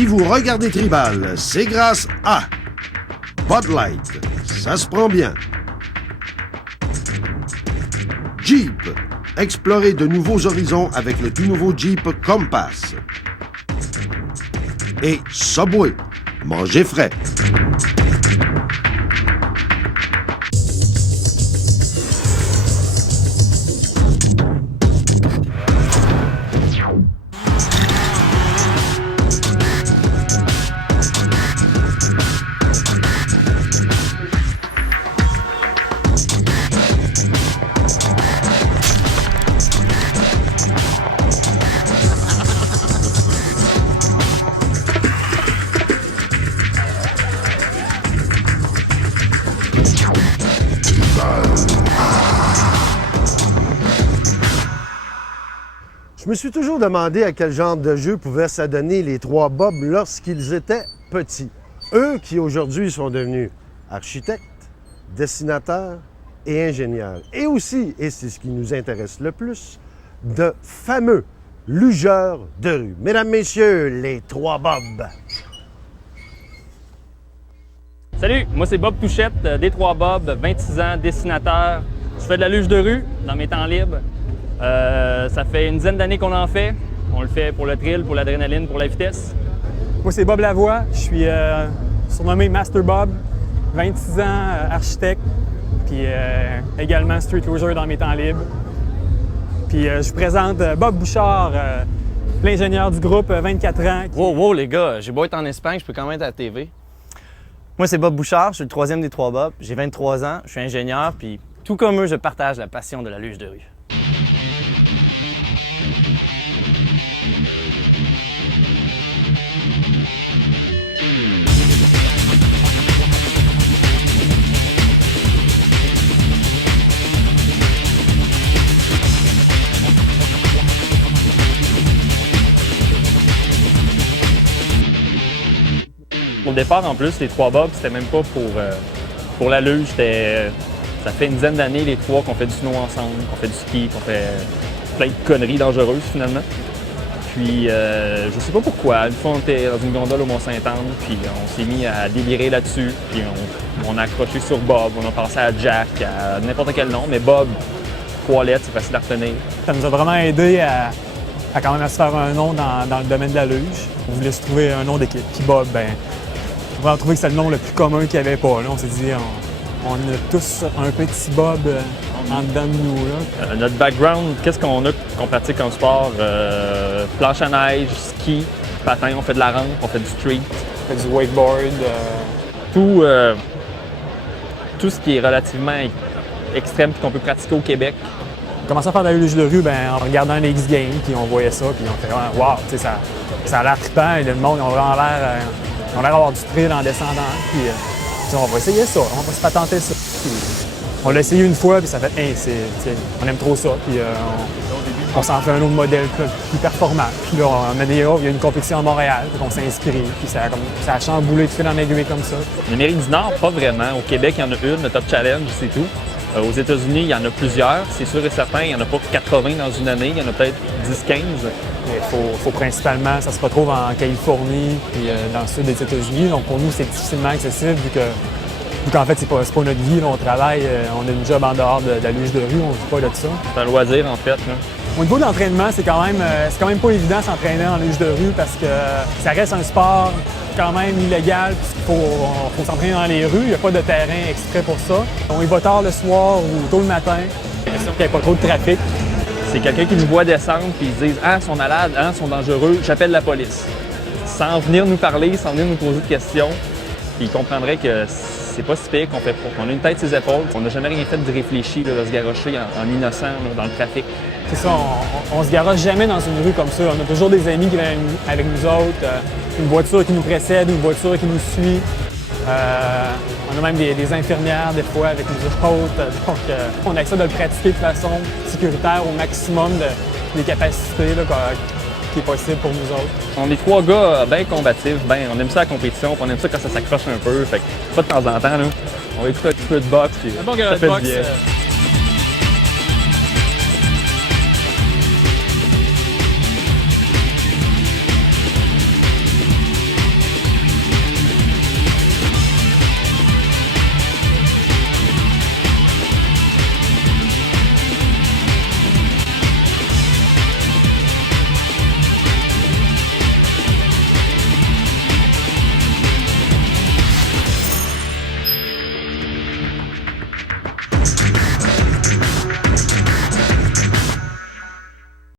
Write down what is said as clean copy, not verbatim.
Si vous regardez Tribal, c'est grâce à Bud Light, ça se prend bien. Jeep, explorez de nouveaux horizons avec le tout nouveau Jeep Compass. Et Subway, mangez frais. Je me suis toujours demandé à quel genre de jeu pouvaient s'adonner les trois Bob lorsqu'ils étaient petits. Eux qui aujourd'hui sont devenus architectes, dessinateurs et ingénieurs. Et aussi, et c'est ce qui nous intéresse le plus, de fameux lugeurs de rue. Mesdames, messieurs, les trois Bob. Salut, moi c'est Bob Touchette, des Trois Bob, 26 ans, dessinateur. Je fais de la luge de rue dans mes temps libres. Ça fait une dizaine d'années qu'on en fait. On le fait pour le thrill, pour l'adrénaline, pour la vitesse. Moi, c'est Bob Lavoie. Je suis surnommé Master Bob, 26 ans, architecte, puis également street luger dans mes temps libres. Puis je vous présente Bob Bouchard, l'ingénieur du groupe, 24 ans. Wow, les gars, j'ai beau être en Espagne, je peux quand même être à la TV. Moi, c'est Bob Bouchard, je suis le troisième des trois Bob. J'ai 23 ans, je suis ingénieur, puis tout comme eux, je partage la passion de la luge de rue. Au départ, en plus, les Trois Bob, c'était même pas pour la luge. Ça fait une dizaine d'années, les trois, qu'on fait du snow ensemble, qu'on fait du ski, qu'on fait plein de conneries dangereuses, finalement. Puis, je sais pas pourquoi, une fois, on était dans une gondole au Mont-Saint-Anne, puis on s'est mis à délirer là-dessus, puis on a accroché sur Bob, on a pensé à Jack, à n'importe quel nom, mais Bob, 3 lettres, c'est facile à retenir. Ça nous a vraiment aidé à quand même à se faire un nom dans le domaine de la luge. On voulait se trouver un nom d'équipe. Puis Bob, on a trouvé que c'était le nom le plus commun qu'il n'y avait pas. Là. On s'est dit, on a tous un petit Bob en dedans de nous. Là. Notre background, qu'est-ce qu'on a qu'on pratique comme sport? Planche à neige, ski, patin, on fait de la rampe, on fait du street. On fait du wakeboard. Tout ce qui est relativement extrême et qu'on peut pratiquer au Québec. On commençait à faire de la luge de rue en regardant les X-Games, puis on voyait ça, puis on fait « wow, ça a l'air trippant, et le monde, ils ont vraiment l'air d'avoir du thrill en descendant. » Puis on va essayer ça, on va se patenter ça. Puis, on l'a essayé une fois, puis ça fait hey, on aime trop ça. Puis on s'en fait un autre modèle plus performant. Puis là, on a dit, il y a une compétition à Montréal, puis on s'est inscrit, puis ça a chamboulé de fil en aiguille comme ça. En Amérique du Nord, pas vraiment. Au Québec, il y en a une, le Top Challenge, c'est tout. Aux États-Unis, il y en a plusieurs, c'est sûr et certain. Il n'y en a pas 80 dans une année, il y en a peut-être 10-15. Il faut principalement, ça se retrouve en Californie puis dans le sud des États-Unis. Donc pour nous, c'est difficilement accessible vu qu'en fait, c'est pas notre vie. Là, on travaille, on a une job en dehors de la luge de rue, on ne vit pas de ça. C'est un loisir, en fait. Là. Au niveau de l'entraînement, c'est quand même pas évident s'entraîner en luge de rue parce que ça reste un sport quand même illégal puisqu'il faut s'entraîner dans les rues. Il n'y a pas de terrain exprès pour ça. On y va tard le soir ou tôt le matin. Question qu'il n'y ait pas trop de trafic. C'est quelqu'un qui nous voit descendre puis ils se disent « Ah, ils sont malades, ils sont dangereux, j'appelle la police. » Sans venir nous parler, sans venir nous poser de questions, puis ils comprendraient que c'est pas si pire qu'on a une tête sur ses épaules. On n'a jamais rien fait de réfléchi, là, de se garrocher en innocent là, dans le trafic. C'est ça, on se garoche jamais dans une rue comme ça. On a toujours des amis qui viennent avec nous autres, une voiture qui nous précède, une voiture qui nous suit. On a même des infirmières des fois avec nous autres. Donc, on essaie de le pratiquer de façon sécuritaire au maximum des capacités là, qui est possible pour nous autres. On est trois gars bien combatifs, on aime ça la compétition, on aime ça quand ça s'accroche un peu. Fait que, pas de temps en temps, là, on va écouter un petit peu de boxe. C'est bon que ça le fait boxe, bien.